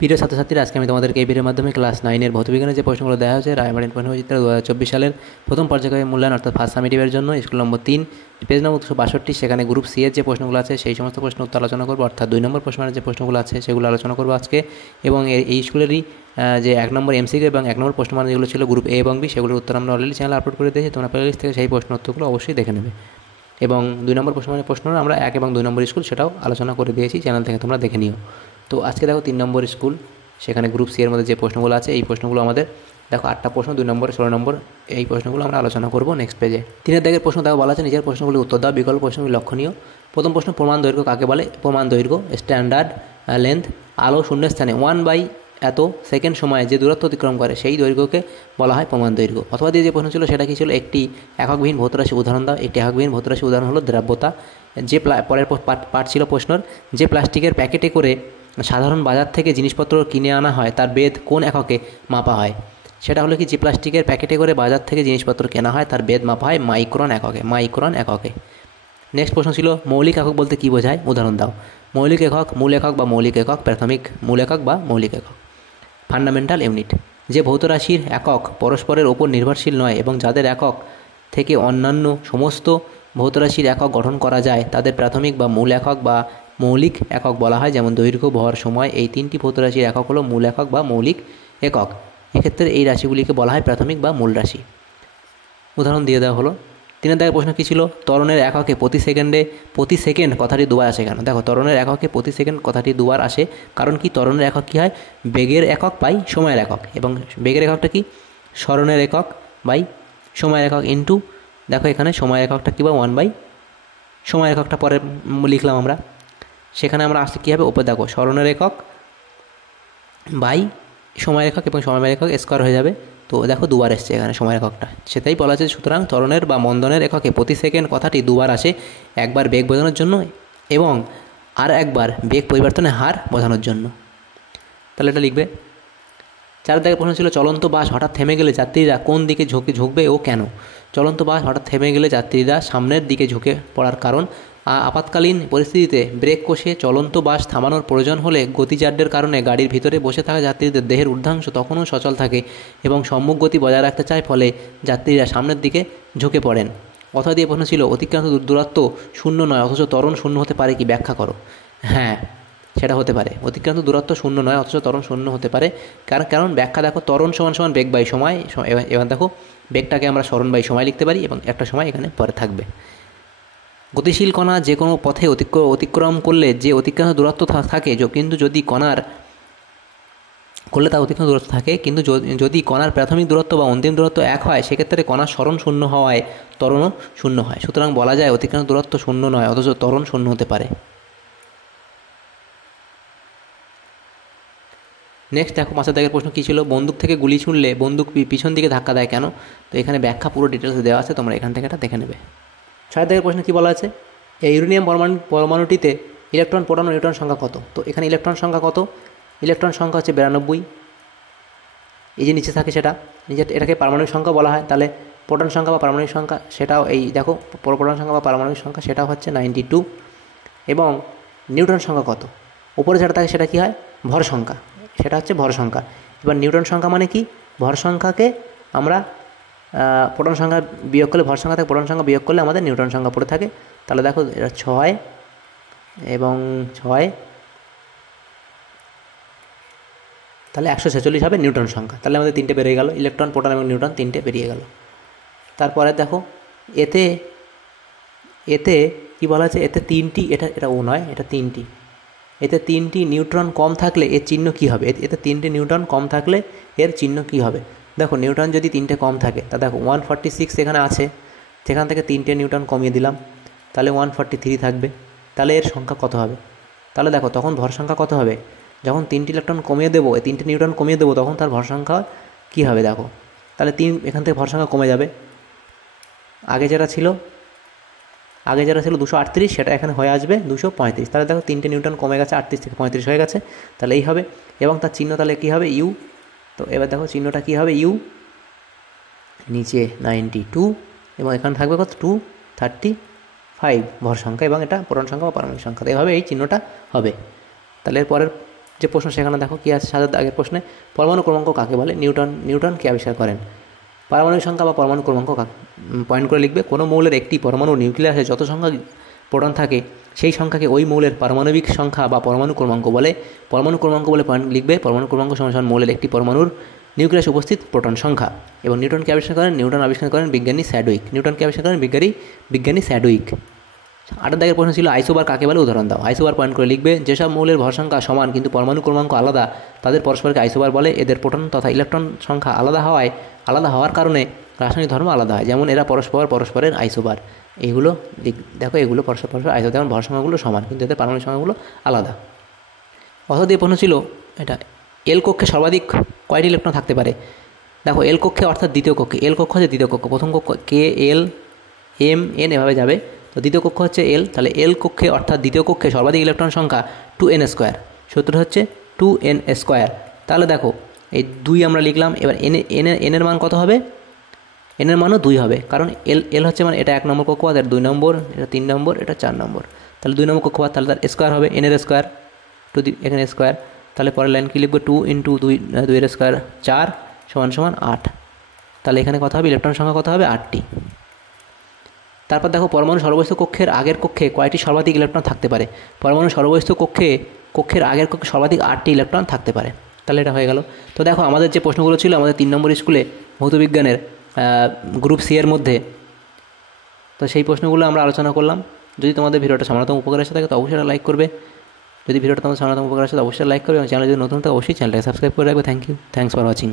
প্রিয় ছাত্রছাত্রীরা, আজকে আমি তোমাদেরকে এই ভিডিওর মাধ্যমে ক্লাস 9-এর ভৌতবিজ্ঞানের যে প্রশ্নগুলো দেওয়া হয়েছে রায়মার্টিন প্রশ্নবিচিত্রা 2024 সালের প্রথম পর্যায়ে মূল্যায়ন অর্থাৎ ফার্স্ট সামেটিভের জন্য স্কুল নম্বর 3 পেজ নম্বর 262, সেখানে গ্রুপ সি এর যে প্রশ্নগুলো আছে সেই সমস্ত প্রশ্ন উত্তর আলোচনা করবো, অর্থাৎ 2 নম্বর প্রশ্নের যে প্রশ্নগুলো আছে সেগুলো আলোচনা করবো আজকে। এবং এই স্কুলেরই যে 1 নম্বর এমসিকিউ এবং 1 নম্বর প্রশ্নমান যেগুলো ছিল গ্রুপ এ এবং বি, সেগুলোর উত্তর আমরা অলরেডি চ্যানেলে আপলোড করে দিয়েছি। তোমরা প্লেলিস্ট থেকে সেই প্রশ্ন উত্তরগুলো অবশ্যই দেখে নেবে। এবং 2 নম্বর প্রশ্নমানের প্রশ্ন আমরা 1 এবং 2 নম্বর স্কুল সেটাও আলোচনা করে দিয়েছি, চ্যানেল থেকে তোমরা দেখে নিও। তো আজকে দেখো 3 নম্বর স্কুল, সেখানে গ্রুপ সি এর মধ্যে যে প্রশ্নগুলো আছে এই প্রশ্নগুলো আমাদের দেখো 8টা প্রশ্ন, 2 নম্বর 16 নম্বর, এই প্রশ্নগুলো আমরা আলোচনা করব নেক্সট পেজে। 3 দাগের প্রশ্ন দেখো বলা আছে নিজের প্রশ্নগুলি উত্তর দাও, বিকল্প প্রশ্নগুলি লক্ষণীয়। প্রথম প্রশ্ন, প্রমাণ দৈর্ঘ্য কাকে বলে? প্রমাণ দৈর্ঘ্য স্ট্যান্ডার্ড লেন্থ, আলো শূন্যস্থানে 1/, এত সেকেন্ড সময়ে যে দূরত্ব অতিক্রম করে সেই দৈর্ঘ্যকে বলা হয় প্রমাণ দৈর্ঘ্য। অথবা দিয়ে যে প্রশ্ন ছিল সেটা কি ছিল, একটি এককবিহীন ভৌতরাশি উদাহরণ দাও। একটি এককবিহীন ভৌতরাশি উদাহরণ হলো দ্রাব্যতা। যে পরের পার্ট ছিল প্রশ্নর, যে প্লাস্টিকের প্যাকেটে করে সাধারণ বাজার থেকে জিনিসপত্র কিনে আনা হয় তার বেদ কোন এককে মাপা হয়? সেটা হলো কি, যে প্লাস্টিকের প্যাকেটে করে বাজার থেকে জিনিসপত্র কেনা হয় তার বেদ মাপা হয় মাইক্রন এককে, মাইক্রন এককে। নেক্সট প্রশ্ন ছিল মৌলিক একক বলতে কী বোঝায়? উদাহরণ দাও। মৌলিক একক, মূল একক বা মৌলিক একক, প্রাথমিক মূল একক বা মৌলিক একক। ফান্ডামেন্টাল ইউনিট, যে ভৌতরাশির একক পরস্পরের ওপর নির্ভরশীল নয় এবং যাদের একক থেকে অন্যান্য সমস্ত ভৌতরাশির একক গঠন করা যায় তাদের প্রাথমিক বা মূল একক বা মৌলিক একক বলা হয়। যেমন দৈর্ঘ্য, ভর, সময়, এই 3টি ভৌতরাশির একক হলো মূল একক বা মৌলিক একক। এক্ষেত্রে এই রাশিগুলিকে বলা হয় প্রাথমিক বা মূল রাশি। উদাহরণ দিয়ে দেওয়া হলো। 3 দাগের প্রশ্ন কী ছিল, ত্বরণের এককে প্রতি সেকেন্ড কথাটি দুবার আসে কেন? দেখো, ত্বরণের এককে প্রতি সেকেন্ড কথাটি দুবার আসে কারণ কি, ত্বরণের একক কী হয়, বেগের একক বাই সময়ের একক, এবং বেগের এককটা কি, সরণের একক বাই সময়ের একক ইন্টু, দেখো এখানে সময়ের এককটা কী বা 1/, সময়ের এককটা পরে লিখলাম আমরা, সেখানে আমরা আসলে কী হবে, ওপর দেখো সরণের একক বাই সময়ের একক এবং সময়ের একক স্কোয়ার হয়ে যাবে। তো দেখো দুবার এসছে এখানে সময়ের এককটা, সেটাই বলা আছে। সুতরাং ত্বরণের বা মন্দনের এককে প্রতি সেকেন্ড কথাটি দুবার আসে, একবার বেগ বোঝানোর জন্য এবং আর একবার বেগ পরিবর্তনের হার বোঝানোর জন্য। তাহলে এটা লিখবে। 4 দাগের প্রশ্ন ছিল চলন্ত বাস হঠাৎ থেমে গেলে যাত্রীরা কোন দিকে ঝুঁকবে ও কেন? চলন্ত বাস হঠাৎ থেমে গেলে যাত্রীরা সামনের দিকে ঝুঁকে পড়ার কারণ, আপাতকালীন পরিস্থিতিতে ব্রেক কষে চলন্ত বাস থামানোর প্রয়োজন হলে গতিজাড্যের কারণে গাড়ির ভিতরে বসে থাকা যাত্রীদের দেহের ঊর্ধ্বাংশ তখনও সচল থাকে এবং সম্মুখ গতি বজায় রাখতে চায়, ফলে যাত্রীরা সামনের দিকে ঝুঁকে পড়েন। অথবা দিয়ে প্রশ্ন ছিল অতিক্রান্ত দূরত্ব শূন্য নয় অথচ ত্বরণ শূন্য হতে পারে কি? ব্যাখ্যা করো। হ্যাঁ, সেটা হতে পারে, অতিক্রান্ত দূরত্ব শূন্য নয় অথচ ত্বরণ শূন্য হতে পারে। কারণ ব্যাখ্যা দেখো, ত্বরণ সমান সমান বেগ বাই সময়। এবার দেখো বেগটাকে আমরা সরণ বাই সময় লিখতে পারি এবং একটা সময় এখানে পরে থাকবে। গতিশীল কণা যে কোনো পথে অতিক্রম করলে যে অতিক্রান্ত দূরত্ব থাকে, কিন্তু যদি কণার করলে তা অতিক্রান্ত দূরত্ব থাকে, কিন্তু যদি কণার প্রাথমিক দূরত্ব বা অন্তিম দূরত্ব এক হয় সেক্ষেত্রে কণার সরণ শূন্য হওয়ায় ত্বরণও শূন্য হয়। সুতরাং বলা যায় অতিক্রান্ত দূরত্ব শূন্য নয় অথচ ত্বরণ শূন্য হতে পারে। নেক্সট দেখো 5 দাগের প্রশ্ন কী ছিল, বন্দুক থেকে গুলি ছুঁড়লে বন্দুক পিছন দিকে ধাক্কা দেয় কেন? তো এখানে ব্যাখ্যা পুরো ডিটেলসে দেওয়া আছে, তোমরা এখান থেকে এটা দেখে নেবে। 6 দাগের প্রশ্ন কী বলা আছে, এই ইউরেনিয়াম পরমাণুটিতে ইলেকট্রন, প্রোটন ও নিউট্রন সংখ্যা কত? তো এখানে ইলেকট্রন সংখ্যা কত? ইলেকট্রন সংখ্যা হচ্ছে 92, এই যে নিচে থাকে সেটা, এটাকে পারমাণবিক সংখ্যা বলা হয়। তাহলে প্রোটন সংখ্যা বা পারমাণবিক সংখ্যা সেটাও এই দেখো, প্রোটন সংখ্যা বা পারমাণবিক সংখ্যা সেটাও হচ্ছে 92। এবং নিউট্রন সংখ্যা কত? উপরে যেটা থাকে সেটা কী হয়, ভর সংখ্যা, সেটা হচ্ছে ভর সংখ্যা। এবার নিউটন সংখ্যা মানে কি, ভর সংখ্যাকে আমরা প্রোটন সংখ্যা বিয়োগ করলে, ভর সংখ্যা থেকে প্রোটন সংখ্যা বিয়োগ করলে আমাদের নিউটন সংখ্যা পড়ে থাকে। তাহলে দেখো এটা 6 এবং 6, তাহলে 146 হবে নিউটন সংখ্যা। তাহলে আমাদের 3টে বেরিয়ে গেল, ইলেকট্রন, প্রোটন এবং নিউট্রন 3টে বেরিয়ে গেল। তারপরে দেখো এতে কি বলা আছে, এতে 3টি, এটা ও নয়, এটা 3টি, এতে 3টি নিউট্রন কম থাকলে এর চিহ্ন কী হবে? এতে 3টে নিউট্রন কম থাকলে এর চিহ্ন কী হবে? দেখো নিউট্রন যদি 3টে কম থাকে তা দেখো 146 এখানে আছে, সেখান থেকে 3টে নিউট্রন কমিয়ে দিলাম, তাহলে 143 থাকবে। তাহলে এর সংখ্যা কত হবে? তাহলে দেখো তখন ভর সংখ্যা কত হবে, যখন 3টি ইলেকট্রন কমিয়ে দেবো, 3টে নিউট্রন কমিয়ে দেবো, তখন তার ভর সংখ্যা কী হবে দেখো। তাহলে 3 এখান থেকে ভর সংখ্যা কমে যাবে, আগে যেটা ছিল 238, সেটা এখানে হয়ে আসবে 235। তাহলে দেখো 3টে নিউটন কমে গেছে, 38 থেকে 35 হয়ে গেছে, তাহলে এই হবে। এবং তার চিহ্ন তাহলে কী হবে, ইউ। তো এবার দেখো চিহ্নটা কী হবে, ইউ, নিচে 92 এবং এখানে থাকবে কত, 235 ভর সংখ্যা, এবং এটা প্রোটন সংখ্যা বা পারমাণবিক সংখ্যা। এভাবে এই চিহ্নটা হবে। তাহলে এরপরের যে প্রশ্ন সেখানে দেখো কী আছে সাথে আগের প্রশ্নে, পরমাণু ক্রমাঙ্ক কাকে বলে, নিউটন কে আবিষ্কার করেন। পারমাণবিক সংখ্যা বা পরমাণু ক্রমাঙ্ক পয়েন্ট করে লিখবে, কোনো মৌলের একটি পরমাণু নিউক্লিয়াসে যত সংখ্যা প্রোটন থাকে সেই সংখ্যাকে ওই মৌলের পারমাণবিক সংখ্যা বা পরমাণু ক্রমাঙ্ক বলে। পরমাণু ক্রমাঙ্ক বলে পয়েন্ট লিখবে, পরমাণু ক্রমাঙ্ক সমান মৌলের একটি পরমাণুর নিউক্লিয়াসে উপস্থিত প্রোটন সংখ্যা। এবং নিউটনকে আবিষ্কার করেন, আবিষ্কার করেন বিজ্ঞানী স্যাডউইক। নিউটনকে আবিষ্কার করেন বিজ্ঞানী স্যাডউইক। 8 দাগের প্রশ্ন ছিল আইসোবার কাকে বলে, উদাহরণ দাও। আইসোবার পয়েন্ট করে লিখবে, যেসব মৌলের ভর সংখ্যা সমান কিন্তু পরমাণু ক্রমাঙ্ক আলাদা তাদের পরস্পরকে আইসোবার বলে। এদের প্রোটন তথা ইলেকট্রন সংখ্যা আলাদা হওয়ার কারণে রাসায়নিক ধর্ম আলাদা হয়, যেমন এরা পরস্পরের আইসোবার। এইগুলো দেখো, এগুলো পরস্পর আইসোবার, যেমন ভর সংখ্যাগুলো সমান কিন্তু এদের পারমাণবিক সংখ্যাগুলো আলাদা। দিয়ে প্রশ্ন ছিল এটা, এল কক্ষে সর্বাধিক কয়টি ইলেকট্রন থাকতে পারে। দেখো এল কক্ষে অর্থাৎ দ্বিতীয় কক্ষে, এল কক্ষ হচ্ছে দ্বিতীয় কক্ষ, প্রথম কক্ষ কে এল এম এন এভাবে যাবে, তো দ্বিতীয় কক্ষ হচ্ছে এল, তাহলে এল কক্ষে অর্থাৎ দ্বিতীয় কক্ষে সর্বাধিক ইলেকট্রন সংখ্যা 2n², সূত্র হচ্ছে 2n²। তাহলে দেখো এই 2 আমরা লিখলাম, এবার এনের মান কত হবে, এনের মানও 2 হবে, কারণ এল হচ্ছে মানে এটা 1 নম্বর কক্ষপথ, এটা 2 নম্বর, এটা 3 নম্বর, এটা 4 নম্বর, তাহলে 2 নম্বর কক্ষপথ, তাহলে তার স্কোয়ার হবে, এনের স্কোয়ার এখানে স্কোয়ার, তাহলে পরের লাইন কি লিখবো, 2 × 2 এর স্কোয়ার 4 = 8, তাহলে এখানে কত হবে, ইলেকট্রন সংখ্যা কত হবে, 8টি। তারপর দেখো পরমাণু সর্বস্থ কক্ষের আগের কক্ষে কয়টি সর্বাধিক ইলেকট্রন থাকতে পারে। পরমাণু সর্বস্থ কক্ষের আগের কক্ষে সর্বাধিক 8টি ইলেকট্রন থাকতে পারে, তাহলে এটা হয়ে গেল। তো দেখো আমাদের যে প্রশ্নগুলো ছিল আমাদের 3 নম্বর স্কুলে ভৌতবিজ্ঞানের গ্রুপ সি এর মধ্যে, তো সেই প্রশ্নগুলো আমরা আলোচনা করলাম। যদি তোমাদের ভিডিওটা সামান্যতম উপকার এসে থাকে তো অবশ্যই লাইক করবে, যদি ভিডিওটা তোমাদের সামান্যতম উপকার আসে তো অবশ্যই লাইক করবে, এবং চ্যানেল যদি নতুন থাকে অবশ্যই চ্যানেলটাকে সাবস্ক্রাইব করে রাখবে। Thanks for watching.